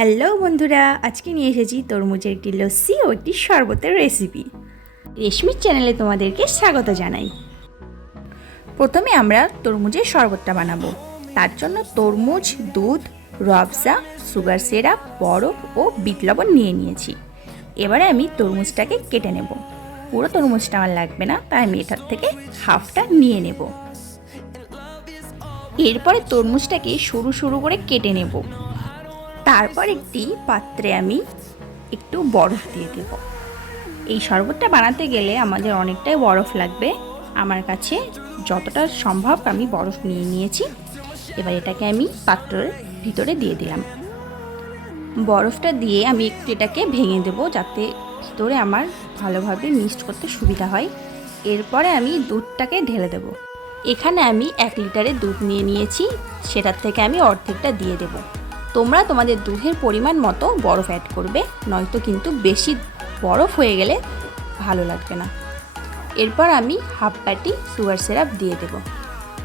Hello বন্ধুরা, আজকে নিয়ে এসেছি তরমুজের একটি লস্যি ও একটি শরবতের রেসিপি। রেশমির চ্যানেলে তোমাদেরকে স্বাগত জানাই। প্রথমে আমরা তরমুজের শরবতটা বানাবো। তার জন্য তরমুজ, দুধ, রুয়াবজা, সুগার সিরাপ, বরফ ও বিট লবণ নিয়ে নিয়েছি। এবারে আমি তরমুজটাকে কেটে নেব। পুরো তরমুজটা আমার লাগবে না, তাই আমি এটার থেকে হাফটা নিয়ে নেব। এরপরে তরমুজটাকে সরু সরু করে কেটে নেব। তারপর একটি পাত্রে আমি একটু বরফ দিয়ে দেব। এই শরবতটা বানাতে গেলে আমাদের অনেকটাই বরফ লাগবে। আমার কাছে যতটা সম্ভব আমি বরফ নিয়ে নিয়েছি। এবার এটাকে আমি পাত্রের ভিতরে দিয়ে দিলাম। বরফটা দিয়ে আমি একটু এটাকে ভেঙে দেব, যাতে ভিতরে আমার ভালোভাবে মিক্সড করতে সুবিধা হয়। এরপরে আমি দুধটাকে ঢেলে দেব। এখানে আমি 1 লিটারের দুধ নিয়ে নিয়েছি, সেটার থেকে আমি অর্ধেকটা দিয়ে দেব। তোমরা তোমাদের দুধের পরিমাণ মতো বরফ অ্যাড করবে, নয়তো কিন্তু বেশি বরফ হয়ে গেলে ভালো লাগবে না। এরপর আমি হাফ বাটি সুগার সিরাপ দিয়ে দেব।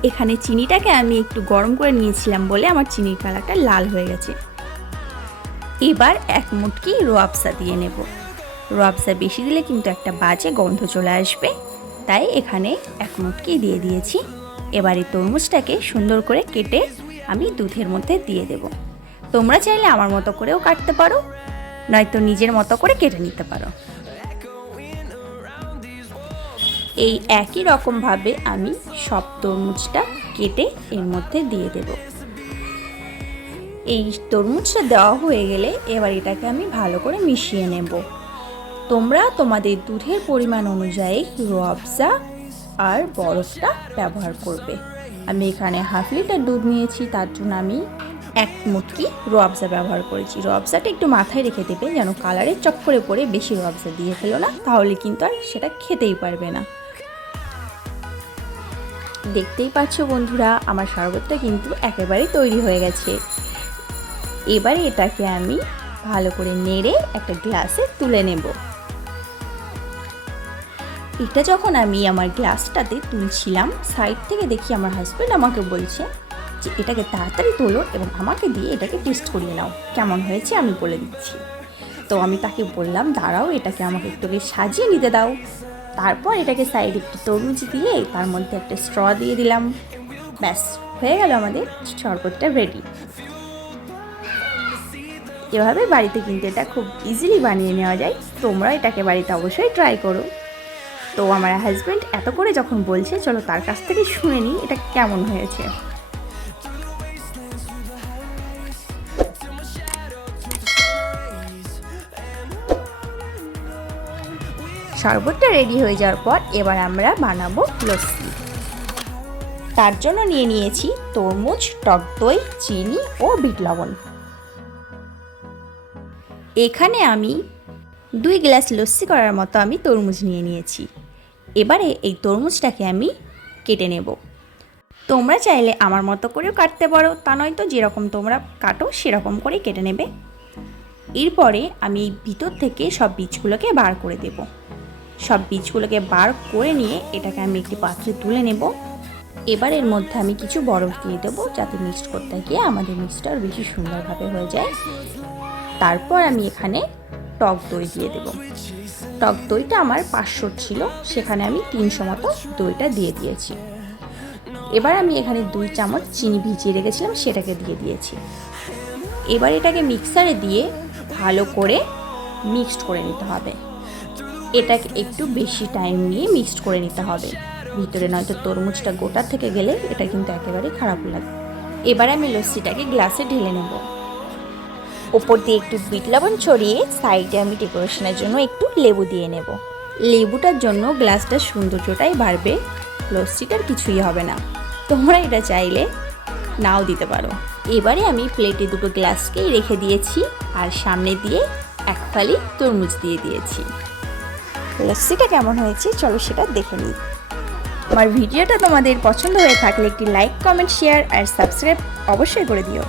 এখানে চিনিটাকে আমি একটু গরম করে নিয়েছিলাম বলে আমার চিনির কালারটা লাল হয়ে গেছে। এবার 1 মুটকি রুয়াবজা দিয়ে নেব। রুয়াবজা বেশি দিলে কিন্তু একটা বাজে গন্ধ চলে আসবে, তাই এখানে 1 মুটকি দিয়ে দিয়েছি। এবার এই তরমুজটাকে সুন্দর করে কেটে আমি দুধের মধ্যে দিয়ে দেব। তোমরা চাইলে আমার মতো করেও কাটতে পারো, নয়তো নিজের মতো করে কেটে নিতে পারো। এই একই রকমভাবে আমি সব তরমুজটা কেটে এর মধ্যে দিয়ে দেব। এই তরমুজটা দেওয়া হয়ে গেলে এবার এটাকে আমি ভালো করে মিশিয়ে নেব। তোমরা তোমাদের দুধের পরিমাণ অনুযায়ী রুয়াবজা আর বরফটা ব্যবহার করবে। আমি এখানে হাফ লিটার দুধ নিয়েছি, তার জন্য আমি 1 মুটকি রুয়াবজা ব্যবহার করেছি। রুয়াবজাটা একটু মাথায় রেখে দেবে, যেন কালারের চক্করে পড়ে বেশি রুয়াবজা দিয়ে ফেলো না, তাহলে কিন্তু আর সেটা খেতেই পারবে না। দেখতেই পাচ্ছ বন্ধুরা, আমার শরবতটা কিন্তু একেবারেই তৈরি হয়ে গেছে। এবারে এটাকে আমি ভালো করে নেড়ে একটা গ্লাসে তুলে নেব। এটা যখন আমি আমার গ্লাসটাতে তুলছিলাম, সাইড থেকে দেখি আমার হাজব্যান্ড আমাকে বলছে যে এটাকে তাড়াতাড়ি তোলো এবং আমাকে দিয়ে এটাকে টেস্ট করিয়ে নাও, কেমন হয়েছে আমি বলে দিচ্ছি। তো আমি তাকে বললাম, দাঁড়াও, এটাকে আমাকে একটু সাজিয়ে নিতে দাও। তারপর এটাকে সাইডে একটু তরমুজ দিয়ে তার মধ্যে একটা স্ট্র দিয়ে দিলাম। ব্যাস, হয়ে গেল আমাদের শরবতটা রেডি। এভাবে বাড়িতে কিন্তু এটা খুব ইজিলি বানিয়ে নেওয়া যায়। তোমরা এটাকে বাড়িতে অবশ্যই ট্রাই করো। তো আমার হাজব্যান্ড এত করে যখন বলছে, চলো তার কাছ থেকে শুনে নিই এটা কেমন হয়েছে। শরবতটা রেডি হয়ে যাওয়ার পর এবার আমরা বানাবো লস্যি। তার জন্য নিয়ে নিয়েছি তরমুজ, টক দই, চিনি ও বিট লবণ। এখানে আমি 2 গ্লাস লস্যি করার মতো আমি তরমুজ নিয়ে নিয়েছি। এবারে এই তরমুজটাকে আমি কেটে নেব। তোমরা চাইলে আমার মতো করেও কাটতে পারো, তা নয়তো যেরকম তোমরা কাটো সেরকম করে কেটে নেবে। এরপরে আমি ভিতর থেকে সব বীজগুলোকে বার করে দেব। সব বীজগুলোকে বার করে নিয়ে এটাকে আমি একটি পাত্রে তুলে নেব। এবার এর মধ্যে আমি কিছু বরফ দিয়ে দেবো, যাতে মিক্সড করতে গিয়ে আমাদের মিক্সটা আরও বেশি সুন্দরভাবে হয়ে যায়। তারপর আমি এখানে টক দই দিয়ে দেব। টক দইটা আমার 500 ছিল, সেখানে আমি 300 মতো দইটা দিয়ে দিয়েছি। এবার আমি এখানে 2 চামচ চিনি ভিজিয়ে রেখেছিলাম, সেটাকে দিয়ে দিয়েছি। এবার এটাকে মিক্সারে দিয়ে ভালো করে মিক্সড করে নিতে হবে। এটাকে একটু বেশি টাইম নিয়ে মিক্সড করে নিতে হবে ভিতরে, নয়তো তরমুজটা গোটা থেকে গেলে এটা কিন্তু একেবারেই খারাপ লাগে। এবার আমি লস্যিটাকে গ্লাসে ঢেলে নেব। ওপর দিয়ে একটু বিট লবণ ছড়িয়ে সাইডে আমি ডেকোরেশনের জন্য একটু লেবু দিয়ে নেব। লেবুটার জন্য গ্লাসটার সৌন্দর্যটাই বাড়বে, লস্যিটার কিছুই হবে না। তোমরা এটা চাইলে নাও দিতে পারো। এবারে আমি প্লেটে 2 গ্লাসকেই রেখে দিয়েছি, আর সামনে দিয়ে 1 ফালি তরমুজ দিয়ে দিয়েছি। লস্যিটা কেমন হয়েছে চলো সেটা দেখে নিই। আমার ভিডিওটা তোমাদের পছন্দ হয়ে থাকলে একটি লাইক, কমেন্ট, শেয়ার আর সাবস্ক্রাইব অবশ্যই করে দিও।